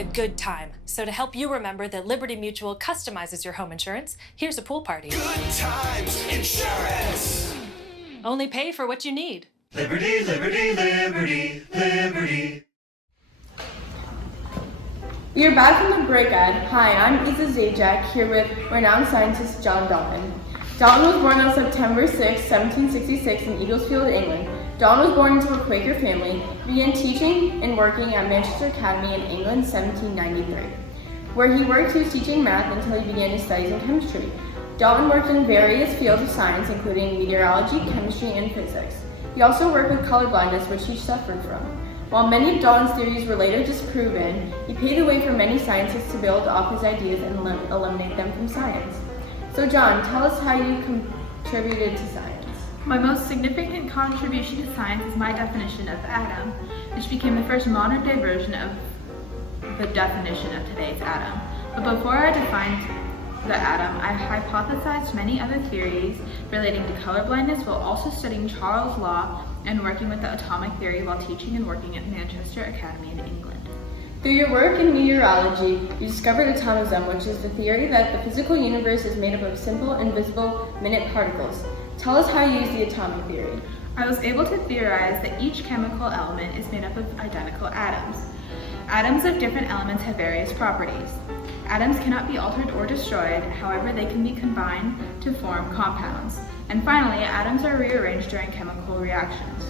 a good time. So to help you remember that Liberty Mutual customizes your home insurance, here's a pool party. Good times insurance. Only pay for what you need. Liberty, liberty, liberty, liberty. We are back from the break, Ed. Hi, I'm Isa Zajac, here with renowned scientist John Dalton. Dalton was born on September 6, 1766 in Eaglesfield, England. Dalton was born into a Quaker family, began teaching and working at Manchester Academy in England in 1793, where he worked. He was teaching math until he began his studies in chemistry. Dalton worked in various fields of science, including meteorology, chemistry, and physics. He also worked with color blindness, which he suffered from. While many of Dalton's theories were later disproven, he paved the way for many scientists to build off his ideas and eliminate them from science. So John, tell us how you contributed to science. My most significant contribution to science is my definition of the atom, which became the first modern-day version of the definition of today's atom. But before I defined the atom, I hypothesized many other theories relating to color blindness while also studying Charles' law and working with the atomic theory while teaching and working at Manchester Academy in England. Through your work in meteorology, you discovered atomism, which is the theory that the physical universe is made up of simple, invisible, minute particles. Tell us how you use the atomic theory. I was able to theorize that each chemical element is made up of identical atoms. Atoms of different elements have various properties. Atoms cannot be altered or destroyed, however, they can be combined to form compounds. And finally, atoms are rearranged during chemical reactions.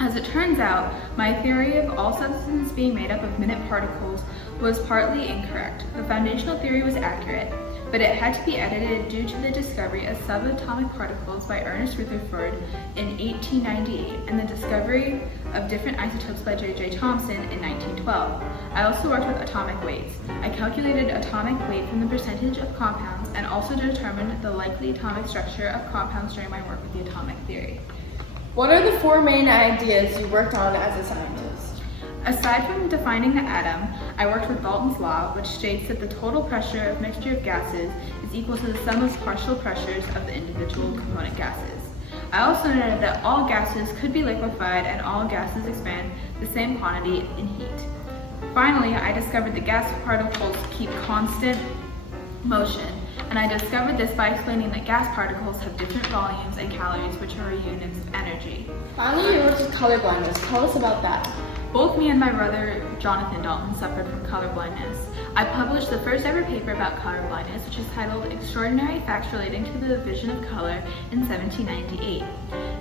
As it turns out, my theory of all substances being made up of minute particles was partly incorrect. The foundational theory was accurate, but it had to be edited due to the discovery of subatomic particles by Ernest Rutherford in 1898 and the discovery of different isotopes by J.J. Thomson in 1912. I also worked with atomic weights. I calculated atomic weight from the percentage of compounds and also determined the likely atomic structure of compounds during my work with the atomic theory. What are the four main ideas you worked on as a scientist? Aside from defining the atom, I worked with Dalton's law, which states that the total pressure of mixture of gases is equal to the sum of partial pressures of the individual component gases. I also noted that all gases could be liquefied and all gases expand the same quantity in heat. Finally, I discovered that gas particles keep constant motion, and I discovered this by explaining that gas particles have different volumes and calories, which are units of energy. Finally, you worked with color blindness. Tell us about that. Both me and my brother, Jonathan Dalton, suffered from color blindness. I published the first ever paper about color blindness, which is titled Extraordinary Facts Relating to the Vision of Color in 1798.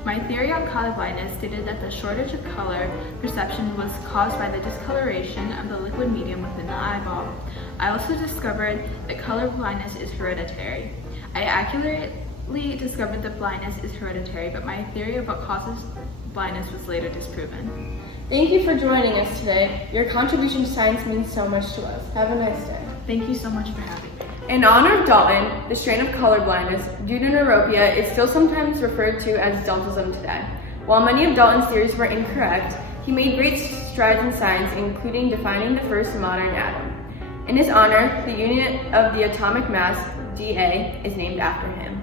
My theory on color blindness stated that the shortage of color perception was caused by the discoloration of the liquid medium within the eyeball. I also discovered that color blindness is hereditary. I accurately discovered that blindness is hereditary, but my theory of what causes blindness was later disproven. Thank you for joining us today. Your contribution to science means so much to us. Have a nice day. Thank you so much for having me. In honor of Dalton, the strain of color blindness, due to neuropia, is still sometimes referred to as Daltonism today. While many of Dalton's theories were incorrect, he made great strides in science, including defining the first modern atom. In his honor, the unit of the atomic mass, dA, is named after him.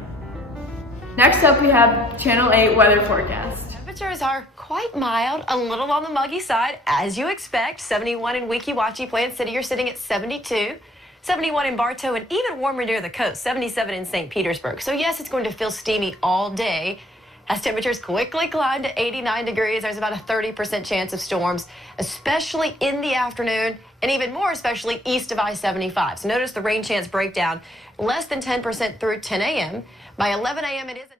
Next up, we have Channel 8 weather forecast. Temperatures are quite mild, a little on the muggy side, as you expect. 71 in Weeki Wachee, Plant City, you're sitting at 72. 71 in Bartow, and even warmer near the coast, 77 in St. Petersburg. So yes, it's going to feel steamy all day. As temperatures quickly climb to 89 degrees, there's about a 30% chance of storms, especially in the afternoon, and even more especially east of I-75. So notice the rain chance breakdown, less than 10% through 10 a.m. By 11 a.m. it is